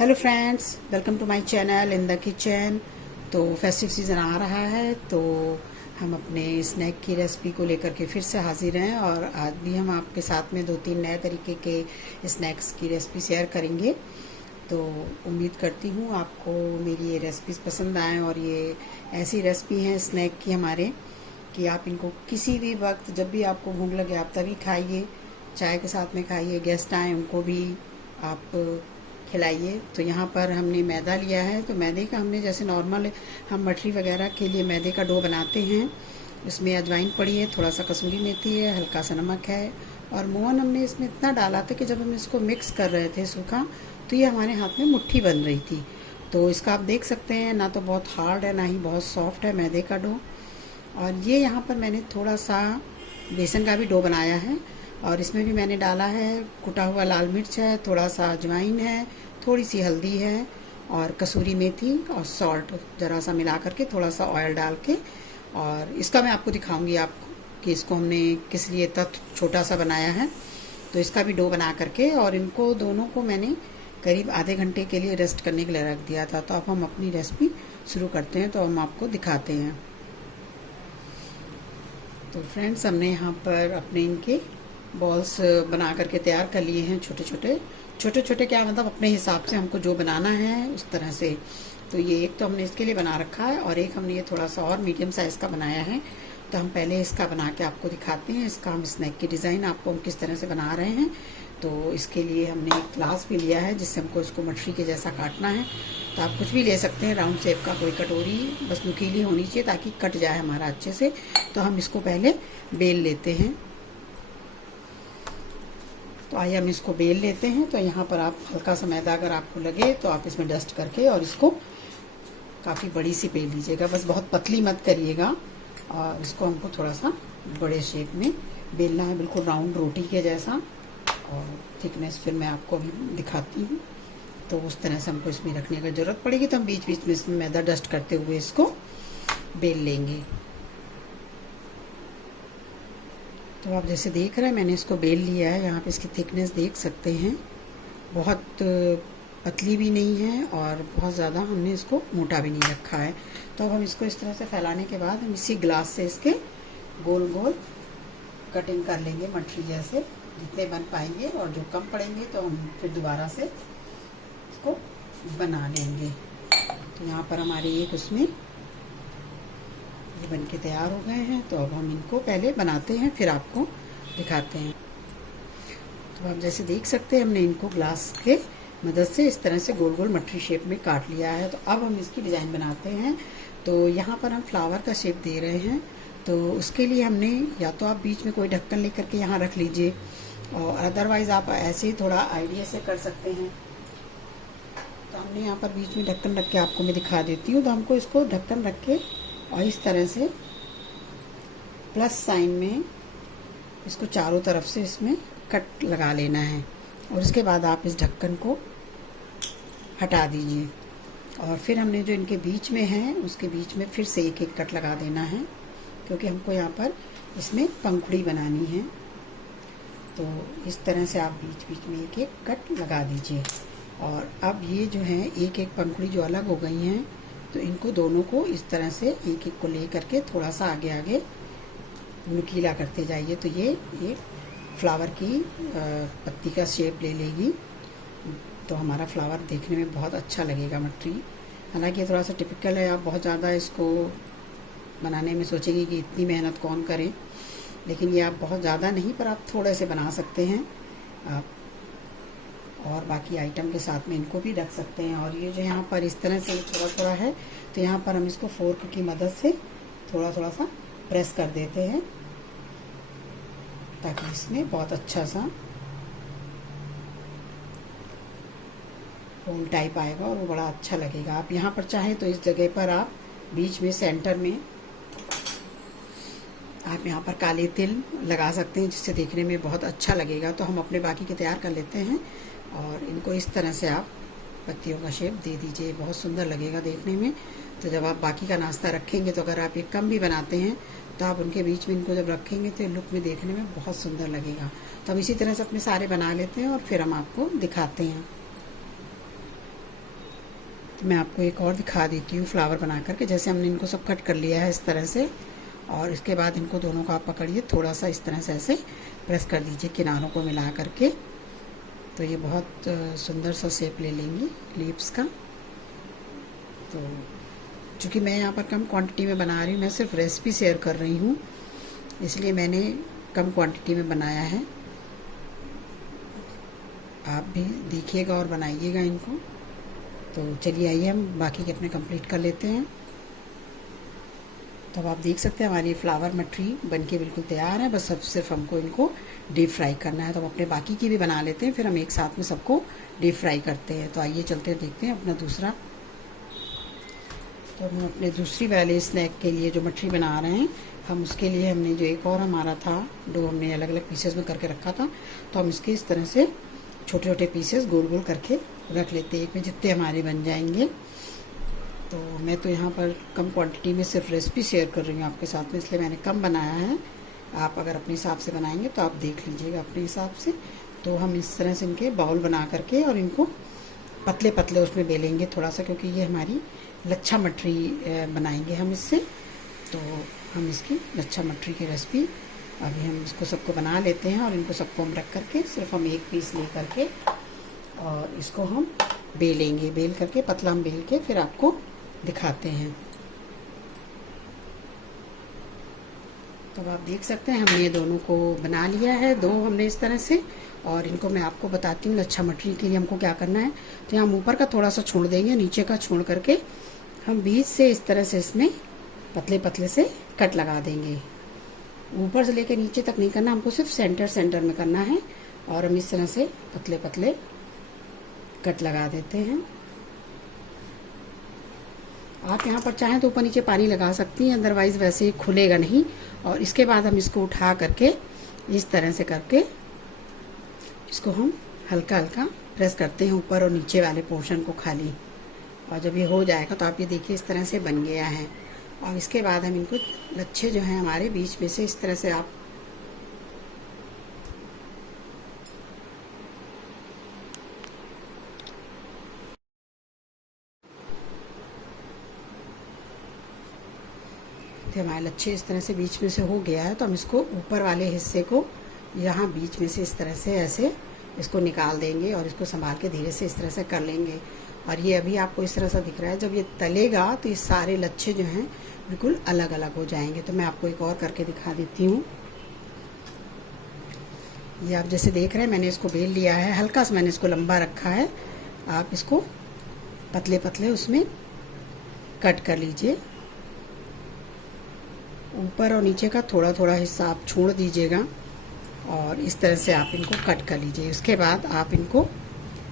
Hello friends, welcome to my channel in the kitchen. तो festive season आ रहा है तो हम अपने स्नैक की रेसिपी को लेकर के फिर से हाजिर हैं और आज भी हम आपके साथ में 2-3 नए तरीके के स्नैक्स की रेसिपी शेयर करेंगे। तो उम्मीद करती हूँ आपको मेरी ये रेसिपीज़ पसंद आएँ और ये ऐसी रेसिपी हैं स्नैक की हमारे कि आप इनको किसी भी वक्त जब भी आपको भूख लगे आप तभी खाइए, चाय के साथ में खाइए, गेस्ट आए उनको भी आप खिलाइए। तो यहाँ पर हमने मैदा लिया है, तो मैदे का हमने जैसे नॉर्मल हम मठरी वगैरह के लिए मैदे का डो बनाते हैं, इसमें अजवाइन पड़ी है, थोड़ा सा कसूरी मेथी है, हल्का सा नमक है और मोहन हमने इसमें इतना डाला था कि जब हम इसको मिक्स कर रहे थे सूखा तो ये हमारे हाथ में मुट्ठी बन रही थी। तो इसका आप देख सकते हैं ना तो बहुत हार्ड है ना ही बहुत सॉफ्ट है मैदे का डो। और ये यहाँ पर मैंने थोड़ा सा बेसन का भी डो बनाया है और इसमें भी मैंने डाला है कुटा हुआ लाल मिर्च है, थोड़ा सा अजवाइन है, थोड़ी सी हल्दी है और कसूरी मेथी और सॉल्ट ज़रा सा मिला करके थोड़ा सा ऑयल डाल के। और इसका मैं आपको दिखाऊंगी आपको कि इसको हमने किस लिए इतना छोटा सा बनाया है। तो इसका भी डो बना करके और इनको दोनों को मैंने करीब आधे घंटे के लिए रेस्ट करने के लिए रख दिया था। तो अब हम अपनी रेसिपी शुरू करते हैं, तो हम आपको दिखाते हैं। तो फ्रेंड्स, हमने यहाँ पर अपने इनके बॉल्स बना करके तैयार कर लिए हैं, छोटे छोटे क्या मतलब अपने हिसाब से हमको जो बनाना है उस तरह से। तो ये एक तो हमने इसके लिए बना रखा है और एक हमने ये थोड़ा सा और मीडियम साइज़ का बनाया है। तो हम पहले इसका बना के आपको दिखाते हैं, इसका हम स्नैक की डिज़ाइन आपको हम किस तरह से बना रहे हैं। तो इसके लिए हमने एक ग्लास भी लिया है जिससे हमको इसको मठरी के जैसा काटना है। तो आप कुछ भी ले सकते हैं, राउंड शेप का कोई कटोरी, बस नुकीली होनी चाहिए ताकि कट जाए हमारा अच्छे से। तो हम इसको पहले बेल लेते हैं। तो आइए हम इसको बेल लेते हैं। तो यहाँ पर आप हल्का सा मैदा अगर आपको लगे तो आप इसमें डस्ट करके और इसको काफ़ी बड़ी सी बेल लीजिएगा, बस बहुत पतली मत करिएगा। और इसको हमको थोड़ा सा बड़े शेप में बेलना है, बिल्कुल राउंड रोटी के जैसा। और थिकनेस फिर मैं आपको अभी दिखाती हूँ। तो उस तरह से हमको इसमें रखने की ज़रूरत पड़ेगी, तो हम बीच बीच में इसमें मैदा डस्ट करते हुए इसको बेल लेंगे। तो आप जैसे देख रहे हैं मैंने इसको बेल लिया है। यहाँ पे इसकी थिकनेस देख सकते हैं, बहुत पतली भी नहीं है और बहुत ज़्यादा हमने इसको मोटा भी नहीं रखा है। तो अब हम इसको इस तरह से फैलाने के बाद हम इसी ग्लास से इसके गोल गोल कटिंग कर लेंगे मठरी जैसे, जितने बन पाएंगे। और जो कम पड़ेंगे तो हम फिर दोबारा से इसको बना लेंगे। तो यहाँ पर हमारे एक उसमें ये बन के तैयार हो गए हैं। तो अब हम इनको पहले बनाते हैं फिर आपको दिखाते हैं। तो आप जैसे देख सकते हैं हमने इनको ग्लास के मदद से इस तरह से गोल गोल मठरी शेप में काट लिया है। तो अब हम इसकी डिज़ाइन बनाते हैं। तो यहाँ पर हम फ्लावर का शेप दे रहे हैं। तो उसके लिए हमने या तो आप बीच में कोई ढक्कन लेकर के यहाँ रख लीजिए और अदरवाइज़ आप ऐसे ही थोड़ा आइडिया से कर सकते हैं। तो हमने यहाँ पर बीच में ढक्कन रख के आपको मैं दिखा देती हूँ। तो हमको इसको ढक्कन रख के और इस तरह से प्लस साइन में इसको चारों तरफ से इसमें कट लगा लेना है। और उसके बाद आप इस ढक्कन को हटा दीजिए और फिर हमने जो इनके बीच में है उसके बीच में फिर से एक एक कट लगा देना है, क्योंकि हमको यहाँ पर इसमें पंखुड़ी बनानी है। तो इस तरह से आप बीच बीच में एक एक कट लगा दीजिए। और अब ये जो है एक एक पंखुड़ी जो अलग हो गई हैं, तो इनको दोनों को इस तरह से एक एक को ले करके थोड़ा सा आगे आगे नुकीला करते जाइए। तो ये एक फ्लावर की पत्ती का शेप ले लेगी। तो हमारा फ्लावर देखने में बहुत अच्छा लगेगा मठरी। हालांकि ये थोड़ा सा टिपिकल है, आप बहुत ज़्यादा इसको बनाने में सोचेंगे कि इतनी मेहनत कौन करे, लेकिन ये आप बहुत ज़्यादा नहीं पर आप थोड़े से बना सकते हैं आप, और बाकी आइटम के साथ में इनको भी रख सकते हैं। और ये जो यहाँ पर इस तरह से थोड़ा थोड़ा है, तो यहाँ पर हम इसको फोर्क की मदद से थोड़ा थोड़ा सा प्रेस कर देते हैं ताकि इसमें बहुत अच्छा सा रोल टाइप आएगा और वो बड़ा अच्छा लगेगा। आप यहाँ पर चाहें तो इस जगह पर आप बीच में सेंटर में आप यहाँ पर काले तिल लगा सकते हैं, जिससे देखने में बहुत अच्छा लगेगा। तो हम अपने बाकी के तैयार कर लेते हैं और इनको इस तरह से आप पत्तियों का शेप दे दीजिए, बहुत सुंदर लगेगा देखने में। तो जब आप बाकी का नाश्ता रखेंगे, तो अगर आप एक कम भी बनाते हैं तो आप उनके बीच में इनको जब रखेंगे तो लुक में देखने में बहुत सुंदर लगेगा। तो हम इसी तरह से अपने सारे बना लेते हैं और फिर हम आपको दिखाते हैं। तो मैं आपको एक और दिखा देती हूँ फ्लावर बना करके। जैसे हमने इनको सब कट कर लिया है इस तरह से, और इसके बाद इनको दोनों को आप पकड़िए, थोड़ा सा इस तरह से ऐसे प्रेस कर दीजिए किनारों को मिला करके, तो ये बहुत सुंदर सा शेप ले लेंगी लीव्स का। तो चूँकि मैं यहाँ पर कम क्वांटिटी में बना रही हूँ, मैं सिर्फ रेसिपी शेयर कर रही हूँ, इसलिए मैंने कम क्वांटिटी में बनाया है। आप भी देखिएगा और बनाइएगा इनको। तो चलिए आइए हम बाकी के अपने कंप्लीट कर लेते हैं। तो अब आप देख सकते हैं हमारी फ्लावर मटरी बनके बिल्कुल तैयार है। बस अब सिर्फ हमको इनको डीप फ्राई करना है। तो हम अपने बाकी की भी बना लेते हैं, फिर हम एक साथ में सबको डीप फ्राई करते हैं। तो आइए चलते हैं, देखते हैं अपना दूसरा। तो हम अपने दूसरी वाले स्नैक के लिए जो मटरी बना रहे हैं, हम उसके लिए हमने जो एक और हमारा था डो, हमने अलग अलग पीसेस में करके रखा था, तो हम इसके इस तरह से छोटे छोटे पीसेस गोल गोल करके रख लेते हैं, एक में जितने हमारे बन जाएंगे। तो मैं तो यहाँ पर कम क्वांटिटी में सिर्फ रेसिपी शेयर कर रही हूँ आपके साथ में, इसलिए मैंने कम बनाया है। आप अगर अपने हिसाब से बनाएंगे तो आप देख लीजिएगा अपने हिसाब से। तो हम इस तरह से इनके बाउल बना करके और इनको पतले पतले उसमें बेलेंगे थोड़ा सा, क्योंकि ये हमारी लच्छा मटरी बनाएंगे हम इससे। तो हम इसकी लच्छा मटरी की रेसिपी अभी हम इसको सबको बना लेते हैं, और इनको सबको हम रख करके सिर्फ हम एक पीस ले करके और इसको हम बेलेंगे, बेल करके पतला हम बेल के फिर आपको दिखाते हैं। तो आप देख सकते हैं हमने ये दोनों को बना लिया है, दो हमने इस तरह से। और इनको मैं आपको बताती हूँ लच्छा मटरी के लिए हमको क्या करना है। तो यहाँ ऊपर का थोड़ा सा छोड़ देंगे, नीचे का छोड़ करके हम बीच से इस तरह से इसमें पतले पतले से कट लगा देंगे। ऊपर से लेकर नीचे तक नहीं करना, हमको सिर्फ सेंटर में करना है। और हम इस तरह से पतले पतले कट लगा देते हैं। आप यहाँ पर चाहें तो ऊपर नीचे पानी लगा सकती हैं, अदरवाइज़ वैसे ही खुलेगा नहीं। और इसके बाद हम इसको उठा करके इस तरह से करके इसको हम हल्का हल्का प्रेस करते हैं ऊपर और नीचे वाले पोर्शन को खाली। और जब ये हो जाएगा तो आप ये देखिए इस तरह से बन गया है। और इसके बाद हम इनको लच्छे जो हैं हमारे बीच में से इस तरह से आप तो हमारे लच्छे इस तरह से बीच में से हो गया है। तो हम इसको ऊपर वाले हिस्से को यहाँ बीच में से इस तरह से ऐसे इसको निकाल देंगे और इसको संभाल के धीरे से इस तरह से कर लेंगे। और ये अभी आपको इस तरह से दिख रहा है, जब ये तलेगा तो ये सारे लच्छे जो हैं बिल्कुल अलग अलग हो जाएंगे। तो मैं आपको एक और करके दिखा देती हूँ। ये आप जैसे देख रहे हैं मैंने इसको बेल लिया है, हल्का सा मैंने इसको लंबा रखा है। आप इसको पतले पतले उसमें कट कर लीजिए। ऊपर और नीचे का थोड़ा थोड़ा हिस्सा आप छोड़ दीजिएगा और इस तरह से आप इनको कट कर लीजिए। उसके बाद आप इनको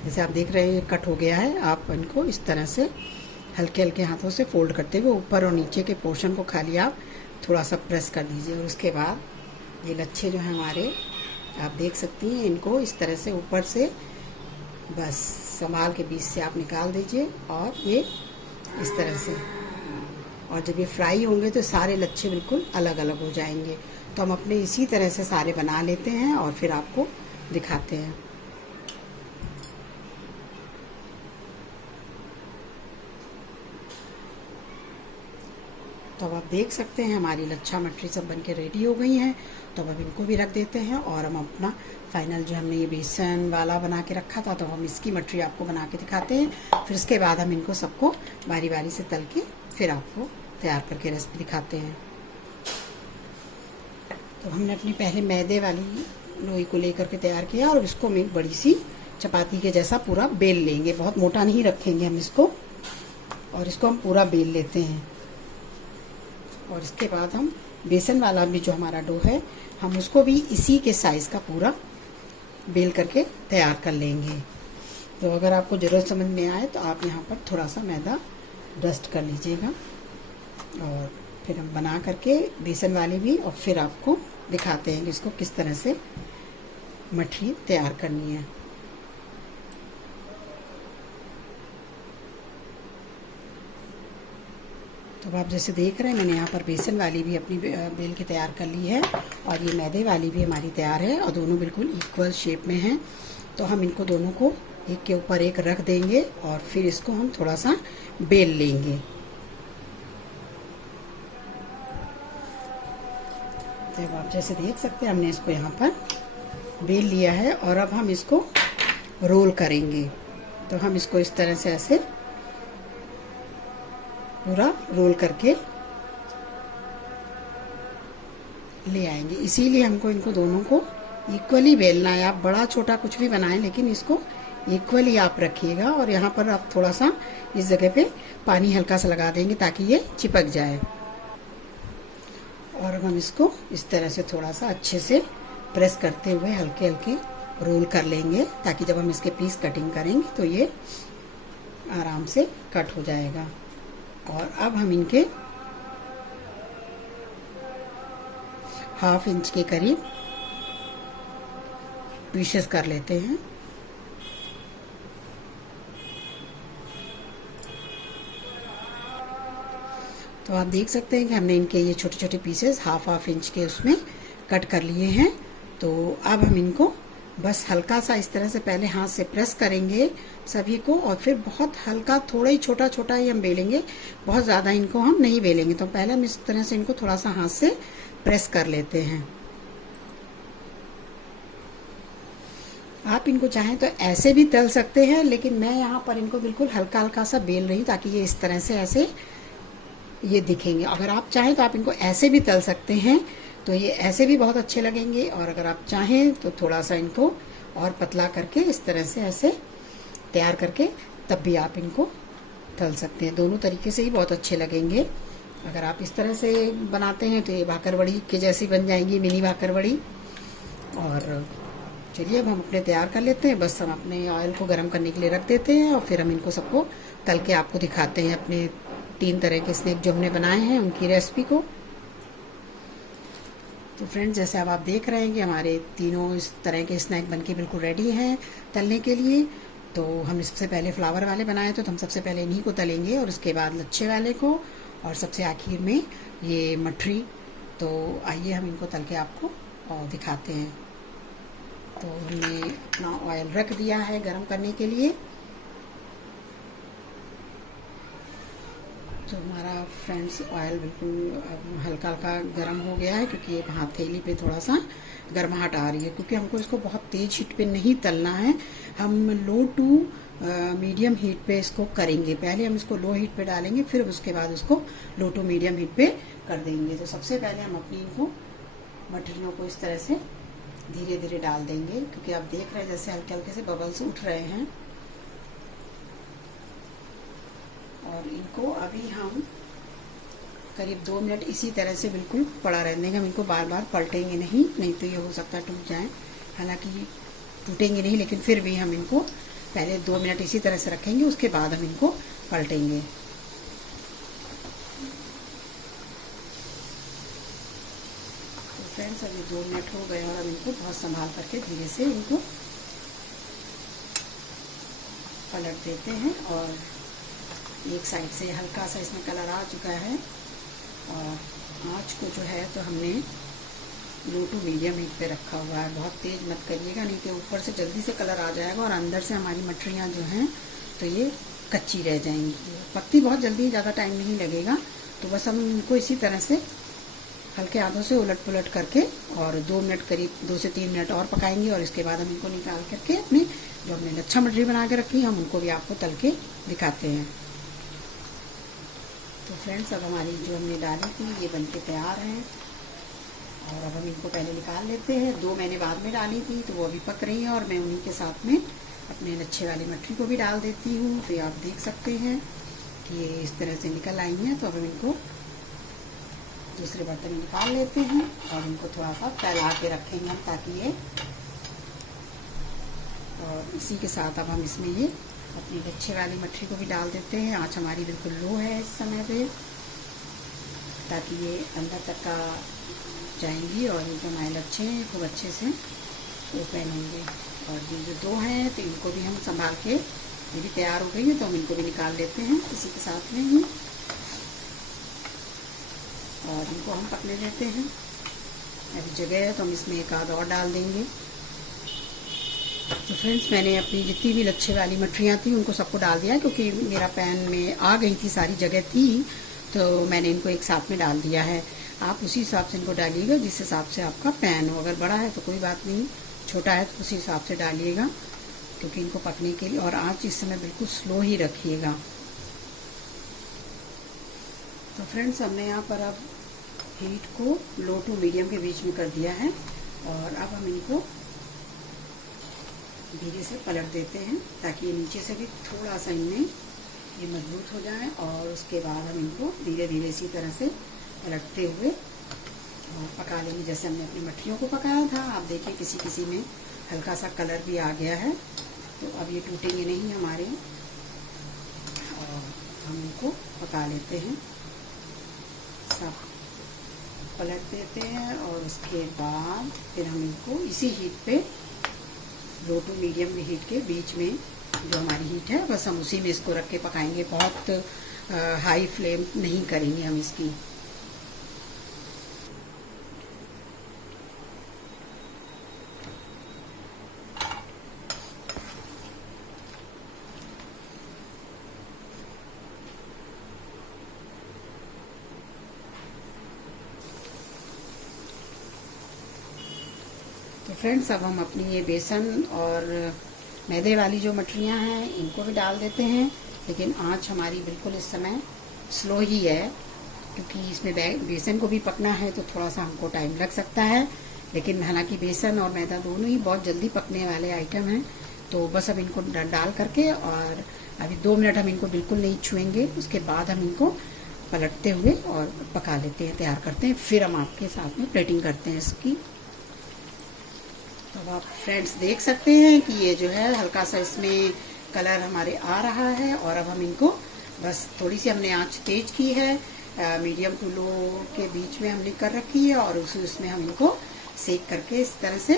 जैसे आप देख रहे हैं ये कट हो गया है, आप इनको इस तरह से हल्के हल्के हाथों से फोल्ड करते हुए ऊपर और नीचे के पोर्शन को खाली आप थोड़ा सा प्रेस कर दीजिए। और उसके बाद ये लच्छे जो हैं हमारे आप देख सकती हैं, इनको इस तरह से ऊपर से बस संभाल के बीच से आप निकाल दीजिए और ये इस तरह से। और जब ये फ्राई होंगे तो सारे लच्छे बिल्कुल अलग अलग हो जाएंगे। तो हम अपने इसी तरह से सारे बना लेते हैं और फिर आपको दिखाते हैं। तो अब आप देख सकते हैं हमारी लच्छा मटरी सब बनके रेडी हो गई हैं। तो अब इनको भी रख देते हैं और हम अपना फाइनल जो हमने ये बेसन वाला बना के रखा था, तो हम इसकी मटरी आपको बना के दिखाते हैं। फिर उसके बाद हम इनको सबको बारी बारी से तल के फिर आपको तैयार करके रेसिपी दिखाते हैं। तो हमने अपनी पहले मैदे वाली लोई को लेकर के तैयार किया और इसको हम एक बड़ी सी चपाती के जैसा पूरा बेल लेंगे। बहुत मोटा नहीं रखेंगे हम इसको, और इसको हम पूरा बेल लेते हैं। और इसके बाद हम बेसन वाला भी जो हमारा डो है हम उसको भी इसी के साइज़ का पूरा बेल करके तैयार कर लेंगे। तो अगर आपको ज़रूरत समझ में आए तो आप यहाँ पर थोड़ा सा मैदा डस्ट कर लीजिएगा। और फिर हम बना करके बेसन वाली भी और फिर आपको दिखाते हैं कि इसको किस तरह से मठरी तैयार करनी है। तो आप जैसे देख रहे हैं मैंने यहाँ पर बेसन वाली भी अपनी बेल के तैयार कर ली है और ये मैदे वाली भी हमारी तैयार है और दोनों बिल्कुल इक्वल शेप में हैं। तो हम इनको दोनों को एक के ऊपर एक रख देंगे और फिर इसको हम थोड़ा सा बेल लेंगे। तो आप जैसे देख सकते हैं हमने इसको यहाँ पर बेल लिया है और अब हम इसको रोल करेंगे। तो हम इसको इस तरह से ऐसे पूरा रोल करके ले आएंगे। इसीलिए हमको इनको दोनों को इक्वली बेलना है। आप बड़ा छोटा कुछ भी बनाएं लेकिन इसको इक्वली आप रखिएगा। और यहाँ पर आप थोड़ा सा इस जगह पे पानी हल्का सा लगा देंगे ताकि ये चिपक जाए। और अब हम इसको इस तरह से थोड़ा सा अच्छे से प्रेस करते हुए हल्के हल्के रोल कर लेंगे ताकि जब हम इसके पीस कटिंग करेंगे तो ये आराम से कट हो जाएगा। और अब हम इनके 1/2 इंच के करीब पीसेस कर लेते हैं। तो आप देख सकते हैं कि हमने इनके ये छोटे छोटे पीसेस 1/2 इंच के उसमें कट कर लिए हैं। तो अब हम इनको बस हल्का सा इस तरह से पहले हाथ से प्रेस करेंगे सभी को और फिर बहुत हल्का थोड़ा ही छोटा छोटा ही हम बेलेंगे, बहुत ज़्यादा इनको हम नहीं बेलेंगे। तो पहले हम इस तरह से इनको थोड़ा सा हाथ से प्रेस कर लेते हैं। आप इनको चाहें तो ऐसे भी तल सकते हैं लेकिन मैं यहाँ पर इनको बिल्कुल हल्का हल्का सा बेल रही हूँ ताकि ये इस तरह से ऐसे ये दिखेंगे। अगर आप चाहें तो आप इनको ऐसे भी तल सकते हैं, तो ये ऐसे भी बहुत अच्छे लगेंगे। और अगर आप चाहें तो थोड़ा सा इनको और पतला करके इस तरह से ऐसे तैयार करके तब भी आप इनको तल सकते हैं। दोनों तरीके से ही बहुत अच्छे लगेंगे। अगर आप इस तरह से बनाते हैं तो ये भाकरवड़ी के जैसी बन जाएंगी, मिनी भाकरवड़ी। और चलिए अब हम अपने तैयार कर लेते हैं। बस हम अपने ऑयल को गर्म करने के लिए रख देते हैं और फिर हम इनको सबको तल के आपको दिखाते हैं अपने 3 तरह के स्नैक जो हमने बनाए हैं उनकी रेसिपी को। तो फ्रेंड्स, जैसे अब आप देख रहे हैं कि हमारे तीनों इस तरह के स्नैक बनके बिल्कुल रेडी हैं तलने के लिए। तो हम सबसे पहले फ्लावर वाले बनाए तो हम सबसे पहले इन्हीं को तलेंगे और उसके बाद लच्छे वाले को और सबसे आखिर में ये मठरी। तो आइए हम इनको तल के आपको दिखाते हैं। तो हमने अपना ऑयल रख दिया है गरम करने के लिए। तो हमारा फ्रेंड्स ऑयल बिल्कुल हल्का हल्का गर्म हो गया है क्योंकि ये हथेली पे थोड़ा सा गर्माहट आ रही है क्योंकि हमको इसको बहुत तेज़ हीट पे नहीं तलना है। हम लो टू मीडियम हीट पे इसको करेंगे। पहले हम इसको लो हीट पे डालेंगे फिर उसके बाद उसको लो टू मीडियम हीट पे कर देंगे। तो सबसे पहले हम अपनी इनको मठरियों को इस तरह से धीरे धीरे डाल देंगे क्योंकि आप देख रहे हैं जैसे हल्के हल्के से बबल्स उठ रहे हैं। और इनको अभी हम करीब 2 मिनट इसी तरह से बिल्कुल पड़ा रहने देंगे। हम इनको बार बार पलटेंगे नहीं तो ये हो सकता है टूट जाए। हालांकि टूटेंगे नहीं लेकिन फिर भी हम इनको पहले 2 मिनट इसी तरह से रखेंगे, उसके बाद हम इनको पलटेंगे। तो फ्रेंड्स, अभी 2 मिनट हो गए और हम इनको बहुत संभाल करके धीरे से इनको पलट देते हैं। और एक साइड से हल्का सा इसमें कलर आ चुका है और आँच को जो है तो हमने लो टू मीडियम हीट पे रखा हुआ है। बहुत तेज़ मत करिएगा नहीं तो ऊपर से जल्दी से कलर आ जाएगा और अंदर से हमारी मठरियाँ जो हैं तो ये कच्ची रह जाएंगी। पकती बहुत जल्दी, ज़्यादा टाइम नहीं लगेगा। तो बस हम इनको इसी तरह से हल्के हाथों से उलट पुलट करके और 2 मिनट करीब 2 से 3 मिनट और पकाएंगे। और इसके बाद हम इनको निकाल करके अपने जो हमने लच्छा मठरी बना के रखी हम उनको भी आपको तल के दिखाते हैं। तो फ्रेंड्स, अब हमारी जो हमने डाली थी ये बनके तैयार है और अब हम इनको पहले निकाल लेते हैं। 2 मैंने बाद में डाली थी तो वो अभी पक रही हैं और मैं उन्हीं के साथ में अपने लच्छे वाली मठरी को भी डाल देती हूँ। तो ये आप देख सकते हैं कि ये इस तरह से निकल आई हैं। तो अब हम इनको दूसरे बर्तन में निकाल लेते हैं और इनको थोड़ा सा फैला के रखेंगे हम ताकि ये, और इसी के साथ अब हम इसमें ये अपनी लच्छे वाली मठरी को भी डाल देते हैं। आँच हमारी बिल्कुल लो है इस समय पे ताकि ये अंदर तक का जाएंगी और ये जो हमारे लच्छे हैं खूब अच्छे से वो पहनेंगे। और ये जो 2 हैं तो इनको भी हम संभाल के, ये भी तैयार हो गई है तो हम इनको भी निकाल लेते हैं इसी के साथ में ही और इनको हम पकने देते हैं। अभी जगह है तो हम इसमें एक आध और डाल देंगे। तो फ्रेंड्स, मैंने अपनी जितनी भी लच्छे वाली मठरियाँ थी उनको सबको डाल दिया, क्योंकि मेरा पैन में आ गई थी, सारी जगह थी, तो मैंने इनको एक साथ में डाल दिया है। आप उसी हिसाब से इनको डालिएगा जिस हिसाब से आपका पैन हो। अगर बड़ा है तो कोई बात नहीं, छोटा है तो उसी हिसाब से डालिएगा, क्योंकि इनको पकने के लिए। और आँच इस समय बिल्कुल स्लो ही रखिएगा। तो फ्रेंड्स, हमने यहाँ पर अब हीट को लो टू मीडियम के बीच में कर दिया है, और अब हम इनको धीरे से पलट देते हैं, ताकि ये नीचे से भी थोड़ा सा इनमें ये मजबूत हो जाए। और उसके बाद हम इनको धीरे धीरे इसी तरह से पलटते हुए और पका लेंगे, जैसे हमने अपनी मठरियों को पकाया था। आप देखिए किसी किसी में हल्का सा कलर भी आ गया है, तो अब ये टूटेंगे नहीं हमारे। और हम इनको पका लेते हैं, सब पलट देते हैं, और उसके बाद फिर हम इनको इसी हीट पे, लो टू मीडियम हीट के बीच में जो हमारी हीट है, बस हम उसी में इसको रख के पकाएंगे। बहुत हाई फ्लेम नहीं करेंगे हम इसकी। तो फ्रेंड्स, अब हम अपनी ये बेसन और मैदे वाली जो मठरियाँ हैं इनको भी डाल देते हैं, लेकिन आंच हमारी बिल्कुल इस समय स्लो ही है, क्योंकि इसमें बेसन को भी पकना है तो थोड़ा सा हमको टाइम लग सकता है। लेकिन हालांकि बेसन और मैदा दोनों ही बहुत जल्दी पकने वाले आइटम हैं। तो बस अब इनको डाल करके, और अभी 2 मिनट हम इनको बिल्कुल नहीं छुएंगे, उसके बाद हम इनको पलटते हुए और पका लेते हैं, तैयार करते हैं। फिर हम आपके साथ में प्लेटिंग करते हैं इसकी। तो आप फ्रेंड्स देख सकते हैं कि ये जो है हल्का सा इसमें कलर हमारे आ रहा है, और अब हम इनको बस थोड़ी सी हमने आंच तेज की है, मीडियम टू लो के बीच में हमने कर रखी है, और उसमें हम इनको सेक करके इस तरह से,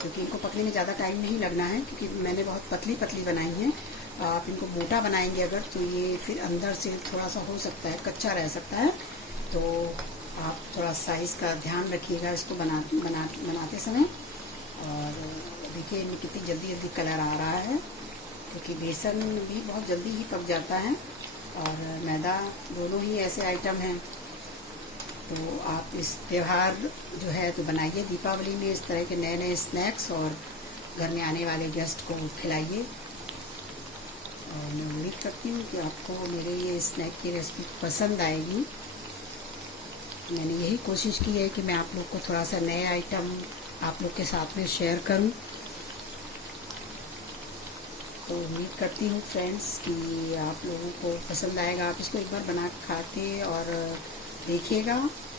क्योंकि इनको पकने में ज़्यादा टाइम नहीं लगना है, क्योंकि मैंने बहुत पतली पतली बनाई है। आप इनको मोटा बनाएंगे अगर, तो ये फिर अंदर से थोड़ा सा हो सकता है कच्चा रह सकता है। तो आप थोड़ा साइज़ का ध्यान रखिएगा इसको बनाते समय। और देखिए इनमें कितनी जल्दी जल्दी कलर आ रहा है, क्योंकि बेसन भी बहुत जल्दी ही पक जाता है, और मैदा, दोनों ही ऐसे आइटम हैं। तो आप इस त्यौहार जो है तो बनाइए, दीपावली में इस तरह के नए नए स्नैक्स, और घर में आने वाले गेस्ट को खिलाइए। और मैं उम्मीद करती हूँ कि आपको मेरे ये स्नैक की रेसिपी पसंद आएगी। मैंने यही कोशिश की है कि मैं आप लोग को थोड़ा सा नए आइटम आप लोग के साथ में शेयर करूं। तो उम्मीद करती हूँ फ्रेंड्स कि आप लोगों को पसंद आएगा। आप इसको एक बार बना खाते और देखिएगा।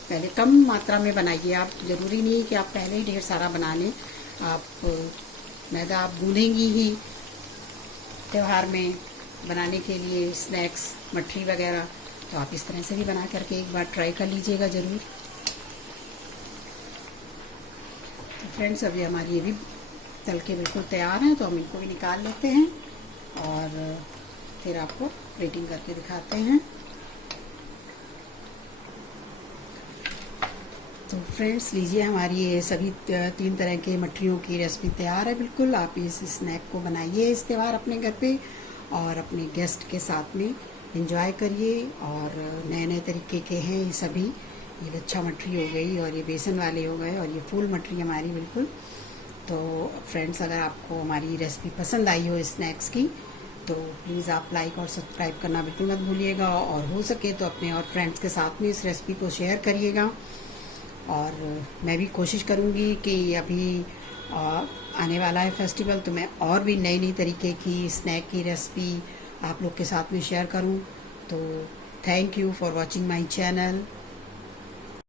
पहले कम मात्रा में बनाइए, आप ज़रूरी नहीं कि आप पहले ही ढेर सारा बना लें। आप मैदा आप गूँधेंगी ही त्यौहार में बनाने के लिए स्नैक्स, मठरी वगैरह, तो आप इस तरह से भी बना करके एक बार ट्राई कर लीजिएगा ज़रूर। तो फ्रेंड्स, अभी हमारी ये भी तल के बिल्कुल तैयार हैं, तो हम इनको भी निकाल लेते हैं और फिर आपको प्लेटिंग करके दिखाते हैं। तो फ्रेंड्स, लीजिए हमारी ये सभी 3 तरह के मठरियों की रेसिपी तैयार है बिल्कुल। आप इस स्नैक को बनाइए इस त्यौहार अपने घर पे, और अपने गेस्ट के साथ में एंजॉय करिए। और नए नए तरीके के हैं ये सभी। ये लच्छा मठरी हो गई, और ये बेसन वाले हो गए, और ये फूल मठरी हमारी बिल्कुल। तो फ्रेंड्स, अगर आपको हमारी रेसिपी पसंद आई हो स्नैक्स की, तो प्लीज़ आप लाइक और सब्सक्राइब करना बिल्कुल मत भूलिएगा, और हो सके तो अपने और फ्रेंड्स के साथ में इस रेसिपी को शेयर करिएगा। और मैं भी कोशिश करूँगी कि अभी आने वाला है फेस्टिवल, तो मैं और भी नई नई तरीके की स्नैक की रेसिपी आप लोग के साथ में शेयर करूँ। तो thank you for watching my channel.